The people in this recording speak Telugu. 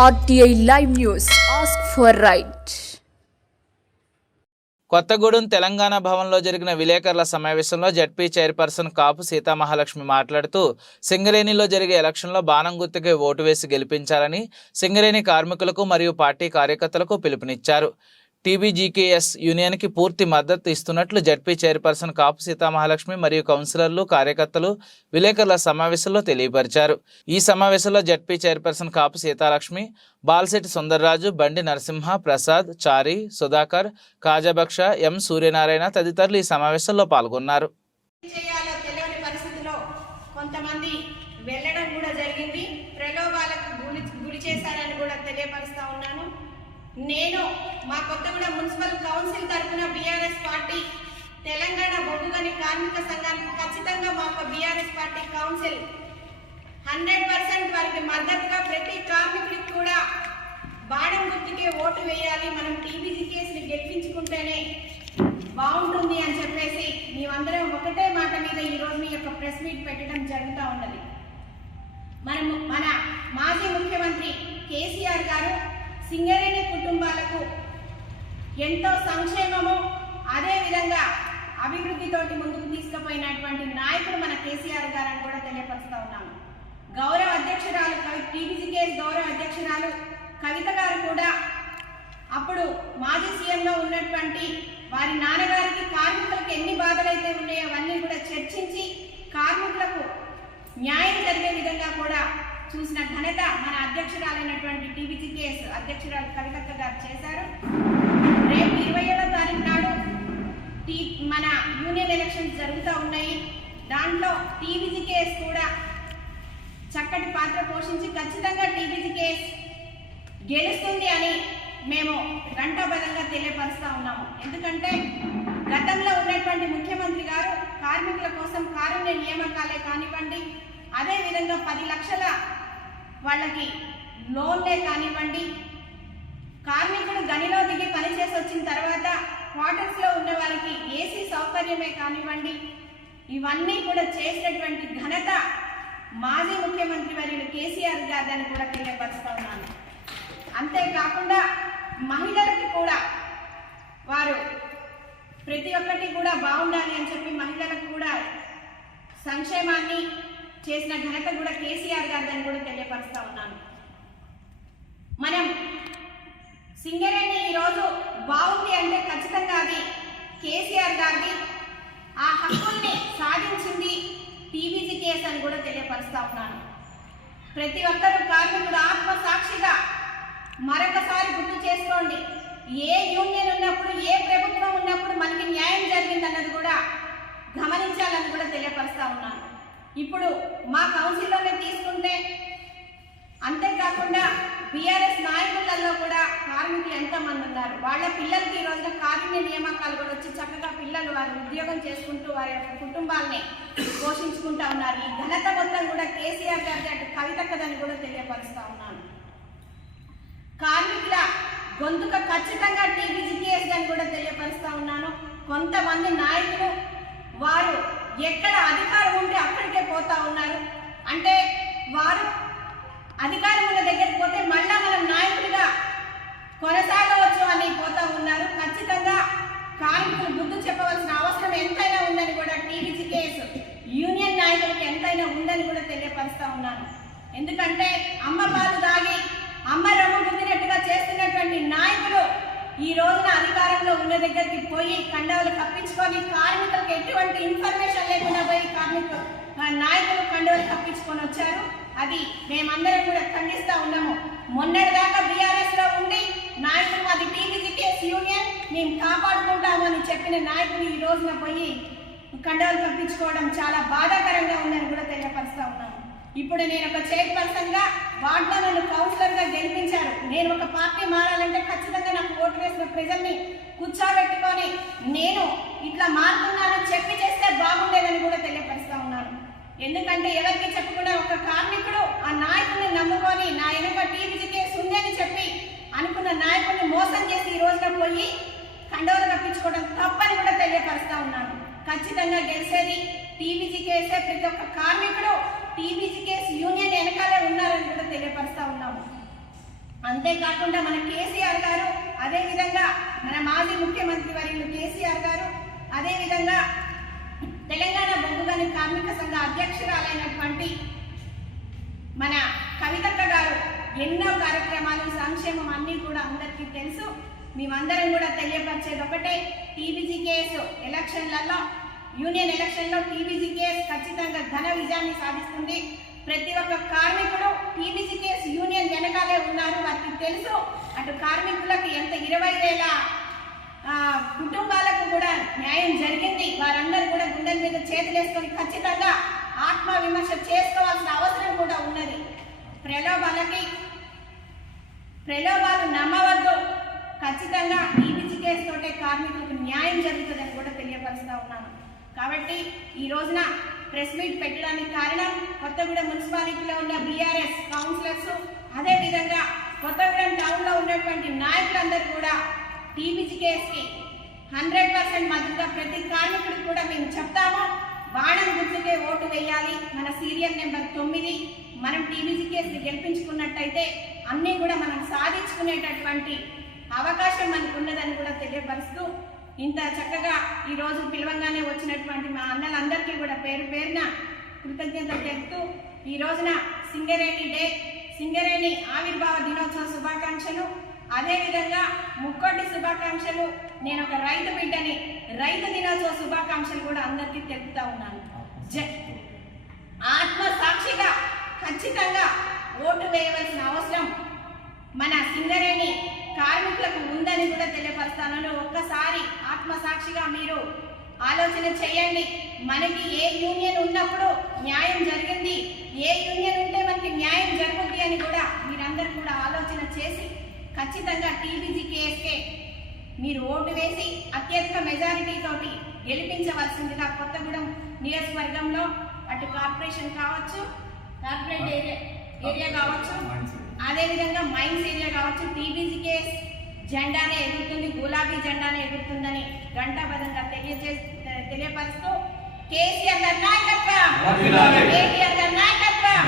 RTI Live News. Ask for right. Kothagudem Telangana భవన్లో జరిగిన విలేకరుల సమావేశంలో జడ్పీ చైర్పర్సన్ కాపు సీతామహాలక్ష్మి మాట్లాడుతూ సింగరేణిలో జరిగే ఎలక్షన్లో బాణం గుర్తుకే ఓటు వేసి గెలిపించాలని సింగరేణి కార్మికులకు మరియు పార్టీ కార్యకర్తలకు పిలుపునిచ్చారు. టీబీజీకేఎస్ యూనియన్కి పూర్తి మద్దతు ఇస్తున్నట్లు జడ్పీ చైర్పర్సన్ కాపు సీతామహాలక్ష్మి మరియు కౌన్సిలర్లు కార్యకర్తలు విలేకరుల సమావేశంలో తెలియపరిచారు. ఈ సమావేశంలో జడ్పీ చైర్పర్సన్ కాపు సీతాలక్ష్మి, బాల్శెట్టి సుందర్రాజు, బండి నరసింహ, ప్రసాద్, చారి, సుధాకర్, కాజాబక్ష, ఎం సూర్యనారాయణ తదితరులు ఈ సమావేశంలో పాల్గొన్నారు. కొంతమంది వెళ్ళడం కూడా జరిగింది. ప్రలోభాలకు గురి చేశారని కూడా తెలియపరుస్తా ఉన్నాను. నేను మా కొత్తగూడెం మున్సిపల్ కౌన్సిల్ తరఫున బీఆర్ఎస్ పార్టీ తెలంగాణ బొగ్గుగని కార్మిక సంఘానికి ఖచ్చితంగా మా బీఆర్ఎస్ పార్టీ కౌన్సిల్ 100% వారికి మద్దతుగా ప్రతి కార్మికుడికి కూడా బాణం గుర్తుకే ఓటు వేయాలి, మనం టీబీజీకేఎస్ని గెలిపించుకుంటేనే బాగుంటుంది అని చెప్పేసి మేమందరం ఒకటే మాట మీద ఈరోజు మీ యొక్క ప్రెస్ మీట్ పెట్టడం జరుగుతూ ఉన్నది. మన మాజీ ముఖ్యమంత్రి కేసీఆర్ గారు సింగరేణి కుటుంబాలకు ఎంతో సంక్షేమము అదేవిధంగా అభివృద్ధితోటి ముందుకు తీసుకుపోయినటువంటి నాయకుడు మన కేసీఆర్ గారని కూడా తెలియపరుస్తూ ఉన్నాను. గౌరవ అధ్యక్షురాలు టీబీజీకేఎస్ గౌరవ అధ్యక్షురాలు కవిత గారు కూడా అప్పుడు మాజీ సీఎంగా ఉన్నటువంటి వారి నాన్నగారికి కార్మికులకు ఎన్ని బాధలైతే ఉన్నాయో అవన్నీ కూడా చర్చించి కార్మికులకు న్యాయం జరిగే విధంగా కూడా చూసిన ఘనత మన అధ్యక్షురాలైనటువంటి టీబీజీకేఎస్ అధ్యక్షురాలు కవిత గారు చేశారు. రేపు 27వ తారీఖు నాడు మన యూనియన్ ఎలక్షన్స్ జరుగుతూ ఉన్నాయి. దాంట్లో టీబీజీకేఎస్ కూడా చక్కటి పాత్ర పోషించి ఖచ్చితంగా టీబీజీకేఎస్ గెలుస్తుంది అని మేము గంటాబద్ధంగా తెలియపరుస్తూ ఉన్నాము. ఎందుకంటే గతంలో ఉన్నటువంటి ముఖ్యమంత్రి గారు కార్మికుల కోసం కారుణ్య నియామకాలే కానివ్వండి, అదేవిధంగా 10 లక్షల వాళ్ళకి లోన్లే కానివ్వండి, కార్మికుడు గనిలో దిగి పనిచేసి వచ్చిన తర్వాత క్వార్టర్స్లో ఉన్న వారికి ఏసీ సౌకర్యమే కానివ్వండి, ఇవన్నీ కూడా చేసినటువంటి ఘనత మాజీ ముఖ్యమంత్రి వర్యులు కేసీఆర్ గారిని కూడా తెలియపరుస్తూ ఉన్నాను. అంతేకాకుండా మహిళలకి కూడా వారు ప్రతి ఒక్కటి కూడా బాగుండాలి అని చెప్పి మహిళలకు కూడా సంక్షేమాన్ని చేసిన ఘనత కూడా కేసీఆర్ గారిని కూడా తెలియపరుస్తూ ఉన్నాను. మనం సింగరేణి ఈరోజు బాగుంది అంటే ఖచ్చితంగా అది కేసీఆర్ గారిది. ఆ హక్కుల్ని సాధించింది టీబీజీకేఎస్ అని కూడా తెలియపరుస్తూ ఉన్నాను. ప్రతి ఒక్కరూ కార్మికుడు ఆత్మసాక్షిగా మరొకసారి గుర్తు చేసుకోండి. ఏ యూనియన్ ఉన్నప్పుడు, ఏ ప్రభుత్వం ఉన్నప్పుడు మనకి న్యాయం జరిగిందన్నది కూడా గమనించాలని కూడా తెలియపరుస్తూ ఉన్నాను. ఇప్పుడు మా కౌన్సిల్లోనే తీసుకుంటే అంతేకాకుండా బీఆర్ఎస్ నాయకులలో కూడా కార్మికులు ఎంతోమంది ఉన్నారు. వాళ్ళ పిల్లలకి ఈ రోజున కారుణ్య నియామకాలు కూడా వచ్చి చక్కగా పిల్లలు వారి ఉద్యోగం చేసుకుంటూ వారి యొక్క కుటుంబాలని పోషించుకుంటూ ఉన్నారు. ఈ ఘనత మొత్తం కూడా కేసీఆర్ గారి అటు కవితక్కదని కూడా తెలియపరుస్తూ ఉన్నాను. కార్మికుల గొంతుక ఖచ్చితంగా టీబీజీకేఎస్ అని కూడా తెలియపరుస్తూ ఉన్నాను. కొంతమంది నాయకులు వారు ఎక్కడ అధికారం ఉంటే అక్కడికే పోతా ఉన్నారు. అంటే వారు అధికారం ఉన్న దగ్గరికి పోతే మళ్ళా మనం నాయకుడిగా కొనసాగవచ్చు అని పోతా ఉన్నారు. ఖచ్చితంగా కార్మికులు బుద్ధి చెప్పవలసిన అవసరం ఎంతైనా ఉందని కూడా టీబీజీకేఎస్ యూనియన్ నాయకులకు ఎంతైనా ఉందని కూడా తెలియపరుస్తూ ఉన్నాను. ఎందుకంటే అమ్మ పాలు దాగి అమ్మ రమ్ము గుద్దినట్టుగా చేస్తున్నటువంటి నాయకులు ఈ రోజున అధికారంలో ఉన్న దగ్గరికి పోయి కండవలు కప్పించుకొని కార్మికులకు ఎటువంటి ఇన్ఫర్మేషన్ లేకుండా పోయి నాయకులు కండవలు కప్పించుకొని వచ్చారు. అది మేమందరం కూడా ఖండిస్తూ ఉన్నాము. మొన్నటిదాకా బీఆర్ఎస్లో ఉండి నాయకులు అది టీబీజీకేఎస్ యూనియన్ మేము కాపాడుకుంటాము అని చెప్పిన నాయకులు ఈ రోజున పోయి కండవలు కప్పించుకోవడం చాలా బాధాకరంగా ఉందని కూడా తెలియపరుస్తూ ఉన్నాము. ఇప్పుడు నేను ఒక చైర్పర్సన్గా వార్డులో నన్ను కౌన్సిలర్గా గెలిపించారు. నేను ఒక పార్టీ మారాలంటే ఖచ్చితంగా నాకు ఓటు వేసిన ప్రజల్ని కూర్చోబెట్టుకొని నేను ఇట్లా మారుతున్నానని చెప్పి చేస్తే బాగుండేదని కూడా తెలియపరుస్తూ ఉన్నాను. ఎందుకంటే ఎవరికి చెప్పకుండా ఒక కార్మికుడు ఆ నాయకుడిని నమ్ముకొని నా వెనుక టీబీజీకేఎస్ ఉందని చెప్పి అనుకున్న నాయకుడిని మోసం చేసి ఈ రోజున పోయి కండవలు కప్పించుకోవడం తప్పని కూడా తెలియపరుస్తూ ఉన్నాను. ఖచ్చితంగా గెలిచేది టీబీజీకేఎస్. ప్రతి ఒక్క కార్మికుడు టీబీజీకేఎస్ యూనియన్ వెనకాలే ఉన్నారని కూడా తెలియపరుస్తూ ఉన్నాము. అంతేకాకుండా మన కేసీఆర్ గారు, అదేవిధంగా మన మాజీ ముఖ్యమంత్రి వర్యులు కేసీఆర్ గారు, అదేవిధంగా తెలంగాణ బొగ్గుగని కార్మిక సంఘ అధ్యక్షురాలైనటువంటి మన కవితక్క గారు ఎన్నో కార్యక్రమాలు, సంక్షేమం అన్నీ కూడా అందరికీ తెలుసు. మేమందరం కూడా తెలియపరిచేది ఒకటే, టీబీజీకేఎస్ ఎలక్షన్లలో, యూనియన్ ఎలక్షన్లో టీబీజీకేఎస్ ఖచ్చితంగా ఘన విజయాన్ని సాధిస్తుంది. ప్రతి ఒక్క కార్మికుడు టీబీజీకేఎస్ యూనియన్ వెనకాలే ఉన్నారు, వారికి తెలుసు. అటు కార్మికులకు ఎంత 20,000 కుటుంబాలకు కూడా న్యాయం జరిగింది. వారందరూ కూడా గుండెల మీద చేతులేసుకొని ఖచ్చితంగా ఆత్మవిమర్శ చేసుకోవాల్సిన అవసరం కూడా ఉన్నది. ప్రలోభాలు నమ్మవద్దు. ఖచ్చితంగా టీబీజీకేఎస్ తోటే కార్మికులకు న్యాయం జరుగుతుందని కూడా తెలియపరుస్తూ ఉన్నాను. కాబట్టి ఈ రోజున ప్రెస్ మీట్ పెట్టడానికి కారణం, కొత్తగూడెం మున్సిపాలిటీలో ఉన్న బీఆర్ఎస్ కౌన్సిలర్స్, అదేవిధంగా కొత్తగూడెం టౌన్లో ఉన్నటువంటి నాయకులందరూ కూడా టీబీజీకేఎస్కి 100% మద్దతుగా ప్రతి కార్మికుడికి కూడా మేము చెప్తాము. బాణం గుర్తుకే ఓటు వేయాలి. మన సీరియల్ నెంబర్ 9 మనం టీబీజీకేఎస్ని గెలిపించుకున్నట్టయితే అన్నీ కూడా మనం సాధించుకునేటటువంటి అవకాశం మనకు ఉన్నదని కూడా తెలియపరుస్తూ, ఇంత చక్కగా ఈరోజు పిలవంగానే వచ్చినటువంటి మా అన్నలందరికీ కూడా పేరు పేరున కృతజ్ఞతలు తెలుపుతూ, ఈ రోజున సింగరేణి డే, సింగరేణి ఆవిర్భావ దినోత్సవ శుభాకాంక్షలు, అదేవిధంగా ముక్కోటి శుభాకాంక్షలు. నేను ఒక రైతు బిడ్డని, రైతు దినోత్సవ శుభాకాంక్షలు కూడా అందరికీ తెలుపుతా ఉన్నాను. ఆత్మ సాక్షిగా ఖచ్చితంగా ఓటు వేయవలసిన అవసరం మన సింగరేణి కార్మికులకు ఉందని కూడా తెలియపరుస్తాను. ఒక్కసారి ఆత్మసాక్షిగా మీరు ఆలోచన చేయండి. మనకి ఏ యూనియన్ ఉన్నప్పుడు న్యాయం జరిగింది, ఏ యూనియన్ ఉంటే మనకి న్యాయం జరుగుతుంది అని కూడా మీరందరూ కూడా ఆలోచన చేసి ఖచ్చితంగా టీబీజీకేఎస్కే మీరు ఓటు వేసి అత్యధిక మెజారిటీ తోటి గెలిపించవలసిందిగా కొత్తగూడెం నియోజకవర్గంలో అటు కార్పొరేషన్ కావచ్చు, కార్పొరేట్ ఏరియా కావచ్చు, అదేవిధంగా మైన్స్ ఏరియా కావచ్చు, టీబీజీకేఎస్ జెండానే ఎగురుతుంది, గులాబీ జెండానే ఎగురుతుందని ఘంటాబద్ధంగా తెలియపరుస్తూ, కేసీఆర్ గారి నాయకత్వం, కేటీఆర్ గారి నాయకత్వం,